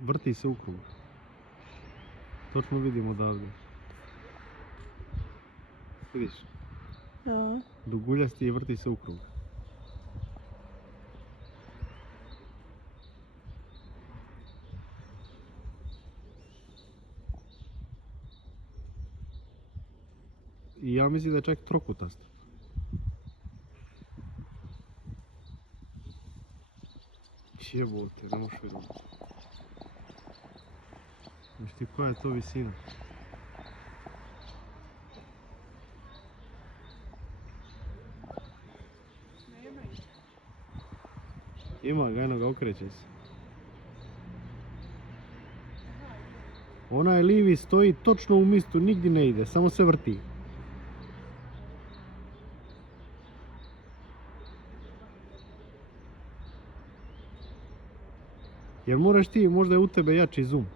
Vrti se u krug. Točno vidimo odavde. Vidiš? Ja. Duguljasti i vrti se u krug. I ja mislim da je čak trokutast. Jebote, ne možeš vidjeti. Znaš ti koja je to visina? Nema ih. Ima ga, eno ga, okreće se. Onaj livi stoji točno u mistu, nigdje ne ide, samo se vrti. Jer moraš ti, možda je u tebe jači zoom.